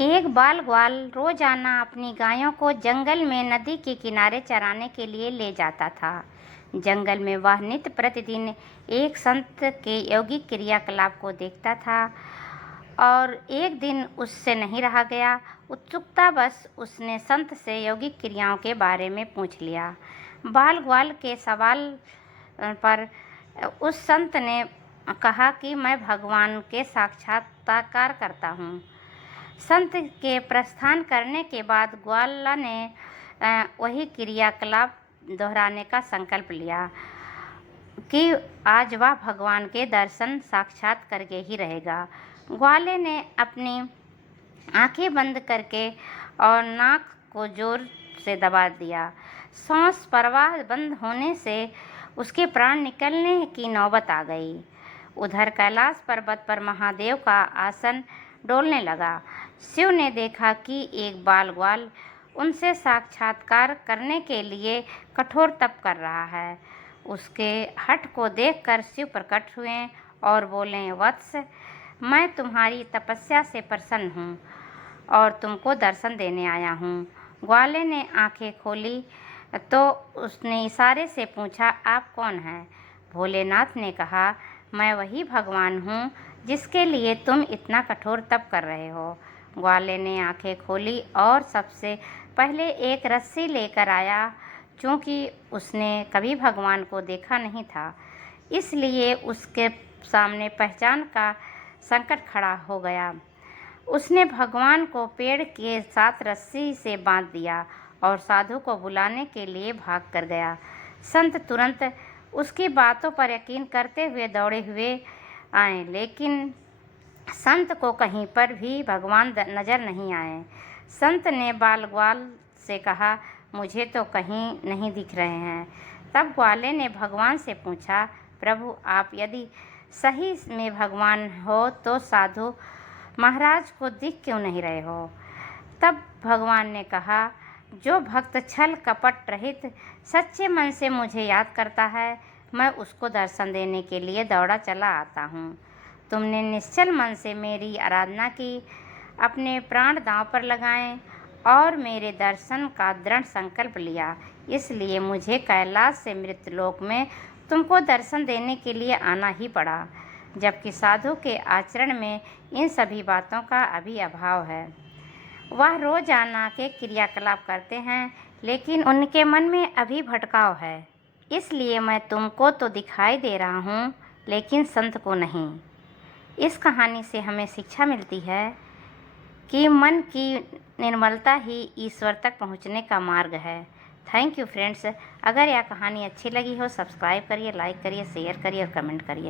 एक बाल ग्वाल रोजाना अपनी गायों को जंगल में नदी के किनारे चराने के लिए ले जाता था। जंगल में वह नित्य प्रतिदिन एक संत के यौगिक क्रियाकलाप को देखता था और एक दिन उससे नहीं रहा गया। उत्सुकतावश उसने संत से यौगिक क्रियाओं के बारे में पूछ लिया। बाल ग्वाल के सवाल पर उस संत ने कहा कि मैं भगवान के साक्षात्कार करता हूँ। संत के प्रस्थान करने के बाद ग्वाला ने वही क्रियाकलाप दोहराने का संकल्प लिया कि आज वह भगवान के दर्शन साक्षात करके ही रहेगा। ग्वाले ने अपनी आंखें बंद करके और नाक को जोर से दबा दिया। सांस प्रवाह बंद होने से उसके प्राण निकलने की नौबत आ गई। उधर कैलाश पर्वत पर महादेव का आसन डोलने लगा। शिव ने देखा कि एक बाल ग्वाल उनसे साक्षात्कार करने के लिए कठोर तप कर रहा है। उसके हठ को देखकर शिव प्रकट हुए और बोले, वत्स, मैं तुम्हारी तपस्या से प्रसन्न हूँ और तुमको दर्शन देने आया हूँ। ग्वाले ने आंखें खोली तो उसने इशारे से पूछा, आप कौन हैं? भोलेनाथ ने कहा, मैं वही भगवान हूँ जिसके लिए तुम इतना कठोर तप कर रहे हो। ग्वाले ने आंखें खोली और सबसे पहले एक रस्सी लेकर आया। चूँकि उसने कभी भगवान को देखा नहीं था, इसलिए उसके सामने पहचान का संकट खड़ा हो गया। उसने भगवान को पेड़ के साथ रस्सी से बांध दिया और साधु को बुलाने के लिए भाग कर गया। संत तुरंत उसकी बातों पर यकीन करते हुए दौड़े हुए आए, लेकिन संत को कहीं पर भी भगवान नजर नहीं आए। संत ने बाल ग्वाल से कहा, मुझे तो कहीं नहीं दिख रहे हैं। तब ग्वाले ने भगवान से पूछा, प्रभु, आप यदि सही में भगवान हो तो साधु महाराज को दिख क्यों नहीं रहे हो? तब भगवान ने कहा, जो भक्त छल कपट रहित सच्चे मन से मुझे याद करता है, मैं उसको दर्शन देने के लिए दौड़ा चला आता हूँ। तुमने निश्चल मन से मेरी आराधना की, अपने प्राण दांव पर लगाए और मेरे दर्शन का दृढ़ संकल्प लिया, इसलिए मुझे कैलाश से मृतलोक में तुमको दर्शन देने के लिए आना ही पड़ा, जबकि साधु के आचरण में इन सभी बातों का अभी अभाव है। वह रोजाना के क्रियाकलाप करते हैं, लेकिन उनके मन में अभी भटकाव है, इसलिए मैं तुमको तो दिखाई दे रहा हूँ, लेकिन संत को नहीं। इस कहानी से हमें शिक्षा मिलती है कि मन की निर्मलता ही ईश्वर तक पहुँचने का मार्ग है। Thank you friends. अगर यह कहानी अच्छी लगी हो, सब्सक्राइब करिए, लाइक करिए, शेयर करिए और कमेंट करिए।